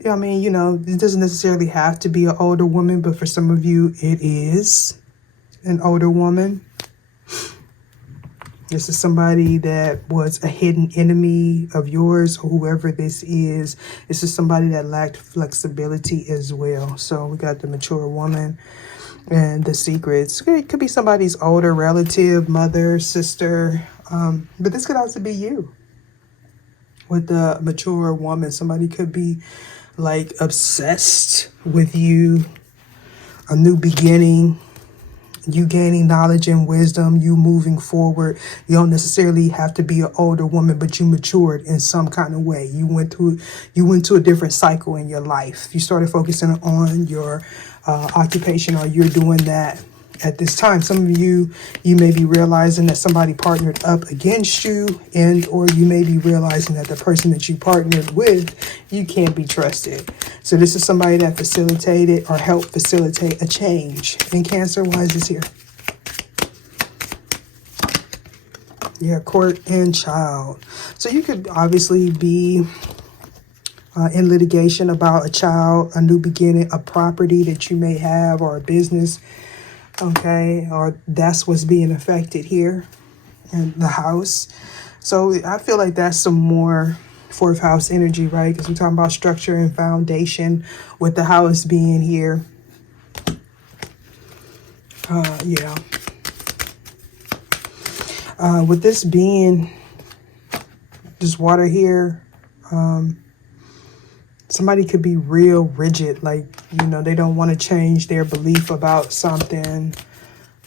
Yeah, I mean, it doesn't necessarily have to be an older woman, but for some of you, it is an older woman. This is somebody that was a hidden enemy of yours, or whoever this is. This is somebody that lacked flexibility as well. So we got the mature woman. And the secrets. It could be somebody's older relative, mother, sister. But this could also be you. With the mature woman, somebody could be like obsessed with you. A new beginning. You gaining knowledge and wisdom. You moving forward. You don't necessarily have to be an older woman, but you matured in some kind of way. You went to a different cycle in your life. You started focusing on your occupation, or you're doing that at this time. Some of you may be realizing that somebody partnered up against you, and or you may be realizing that the person that you partnered with, you can't be trusted. So this is somebody that facilitated or helped facilitate a change. In Cancer, why is this here? Yeah, court and child. So you could obviously be in litigation about a child, a new beginning, a property that you may have, or a business, okay? Or that's what's being affected here in the house. So I feel like that's some more fourth house energy, right? Because we're talking about structure and foundation with the house being here. Yeah. With this being this water here, somebody could be real rigid, like, they don't want to change their belief about something.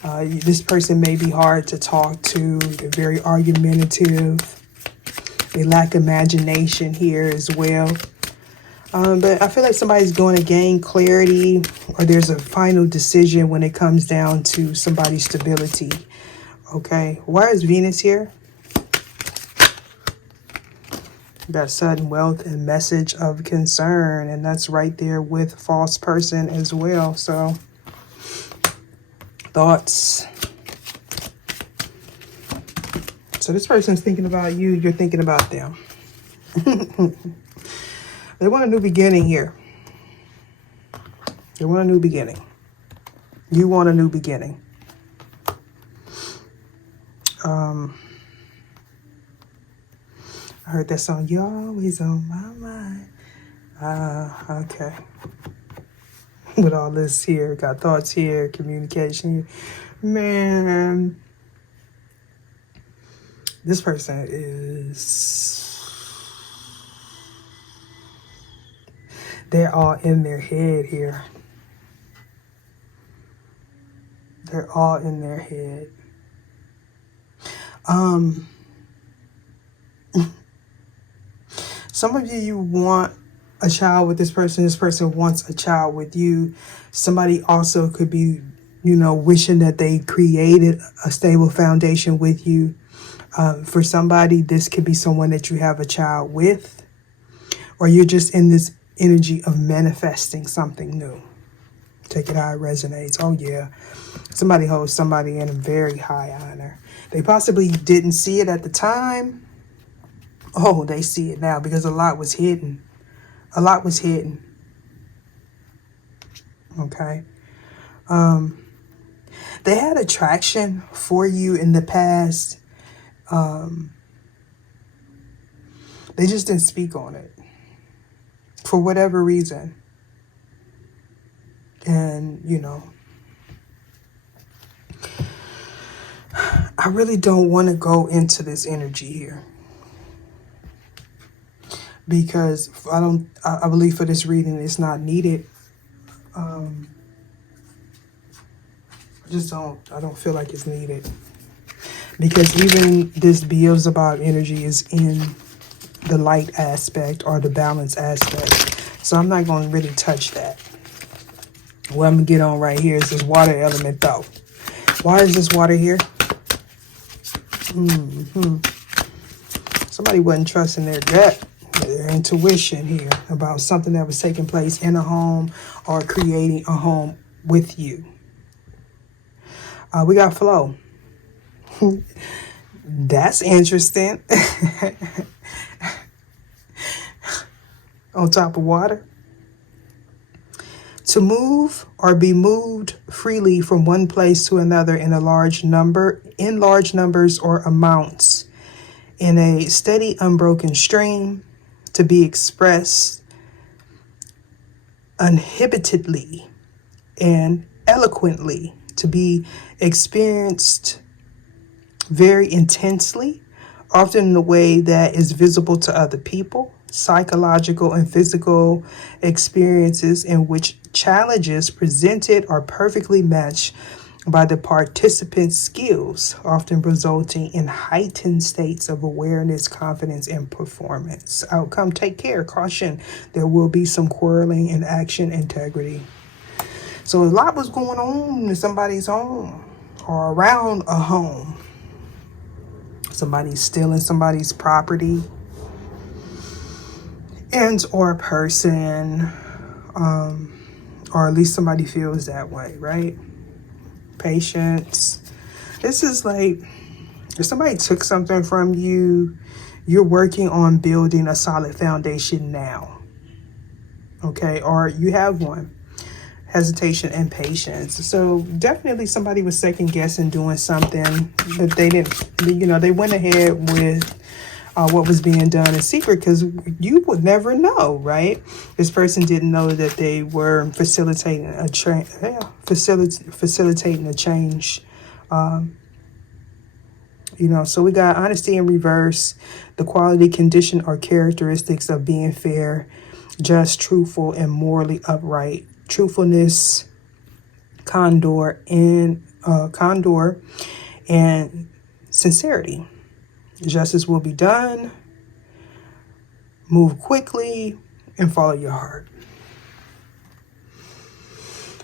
This person may be hard to talk to. They're very argumentative. They lack imagination here as well. But I feel like somebody's going to gain clarity, or there's a final decision when it comes down to somebody's stability. Okay, why is Venus here? Got sudden wealth and message of concern, and that's right there with false person as well. So thoughts. So this person's thinking about you, you're thinking about them. They want a new beginning here. They want a new beginning. You want a new beginning. I heard that song, You're Always on My Mind. Okay. with all this here. Got thoughts here, communication here. Man, this person they're all in their head here. They're all in their head. Some of you want a child with this person. This person wants a child with you. Somebody also could be, wishing that they created a stable foundation with you. For somebody, this could be someone that you have a child with, or you're just in this energy of manifesting something new. Take it how it resonates. Oh yeah. Somebody holds somebody in a very high honor. They possibly didn't see it at the time. Oh, they see it now because a lot was hidden. A lot was hidden. Okay. They had attraction for you in the past. They just didn't speak on it for whatever reason. And, I really don't want to go into this energy here because I believe for this reading it's not needed. I don't feel like it's needed because even this Beelzebub energy is in the light aspect or the balance aspect. So I'm not going to really touch that. What I'm going to get on right here is this water element though. Why is this water here? Somebody wasn't trusting their gut, their intuition here about something that was taking place in a home or creating a home with you. We got flow. That's interesting. On top of water. To move or be moved freely from one place to another in large numbers or amounts, in a steady, unbroken stream, to be expressed uninhibitedly and eloquently, to be experienced very intensely, often in a way that is visible to other people. Psychological and physical experiences in which challenges presented are perfectly matched by the participants' skills, often resulting in heightened states of awareness, confidence, and performance. Outcome: take care, caution, there will be some quarreling in action, integrity. So a lot was going on in somebody's home or around a home. Somebody's stealing somebody's property. And or a person, or at least somebody feels that way, right? Patience. This is like if somebody took something from you, you're working on building a solid foundation now. Okay, or you have one. Hesitation and patience. So definitely somebody was second guessing doing something, but they didn't, they went ahead with what was being done in secret because you would never know, right? This person didn't know that they were facilitating a change. So we got honesty in reverse, the quality, condition, or characteristics of being fair, just, truthful, and morally upright. Truthfulness, candor, and sincerity. Justice will be done. Move quickly and follow your heart.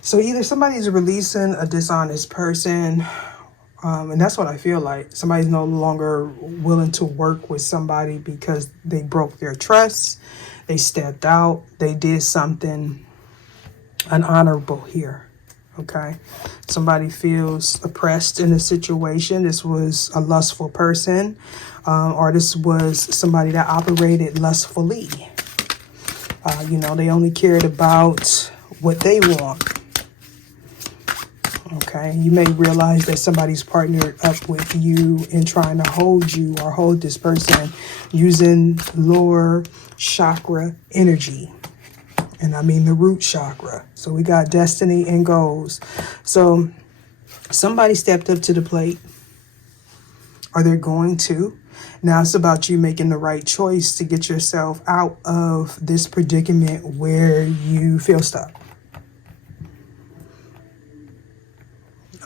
So either somebody's releasing a dishonest person, and that's what I feel like. Somebody's no longer willing to work with somebody because they broke their trust. They stepped out. They did something unhonorable here. Okay, somebody feels oppressed in a situation. This was a lustful person, or this was somebody that operated lustfully. They only cared about what they want. Okay, you may realize that somebody's partnered up with you in trying to hold you or hold this person using lower chakra energy. And I mean the root chakra. So we got destiny and goals. So somebody stepped up to the plate. Or they're going to. Now it's about you making the right choice to get yourself out of this predicament where you feel stuck.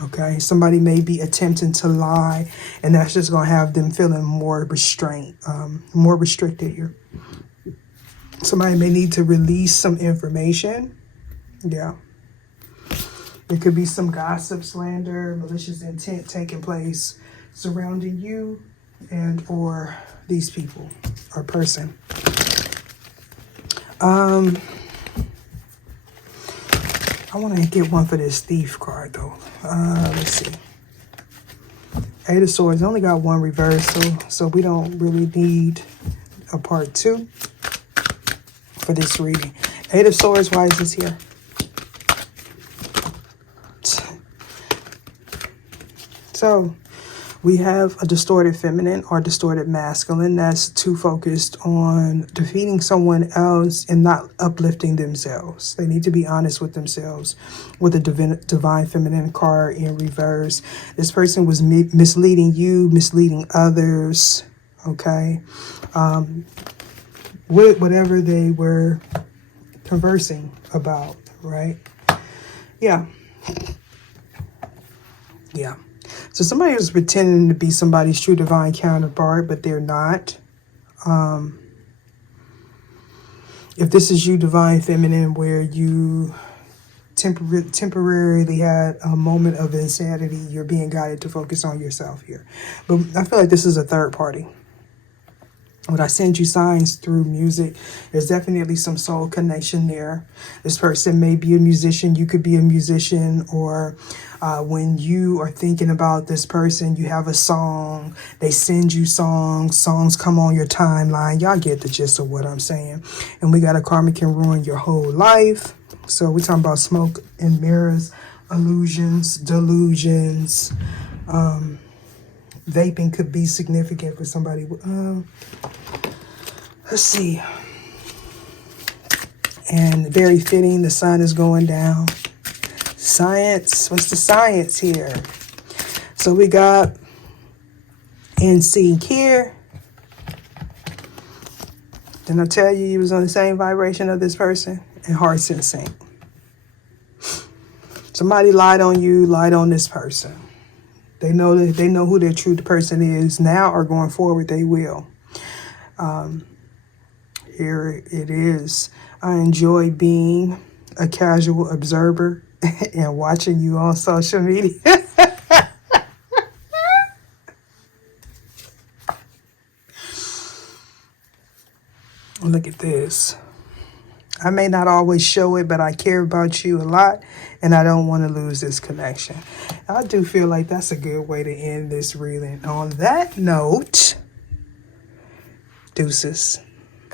Okay, somebody may be attempting to lie, and that's just going to have them feeling more restrained, more restricted here. Somebody may need to release some information. Yeah. There could be some gossip, slander, malicious intent taking place surrounding you and or these people or person. I want to get one for this thief card though. Let's see. Eight of Swords only got one reversal, so we don't really need a part 2 for this reading. Eight of Swords, why is this here? So we have a distorted feminine or distorted masculine that's too focused on defeating someone else and not uplifting themselves. They need to be honest with themselves. With a divine feminine card in reverse, this person was misleading you, misleading others, okay? With whatever they were conversing about, right? Yeah. Yeah. So somebody was pretending to be somebody's true divine counterpart, but they're not. If this is you, divine feminine, where you temporarily had a moment of insanity, you're being guided to focus on yourself here. But I feel like this is a third party. When I send you signs through music, there's definitely some soul connection there. This person may be a musician. You could be a musician. Or when you are thinking about this person, you have a song. They send you songs. Songs come on your timeline. Y'all get the gist of what I'm saying. And we got a karma can ruin your whole life. So we're talking about smoke and mirrors, illusions, delusions. Vaping could be significant for somebody. Let's see. And very fitting, the sun is going down. Science, what's the science here? So we got in sync here. Didn't I tell you was on the same vibration of this person? And hearts in sync. Somebody lied on you, lied on this person. They know who their true person is now or going forward. They will. Here it is. I enjoy being a casual observer and watching you on social media. Look at this. I may not always show it, but I care about you a lot, and I don't want to lose this connection. I do feel like that's a good way to end this reading. On that note, deuces.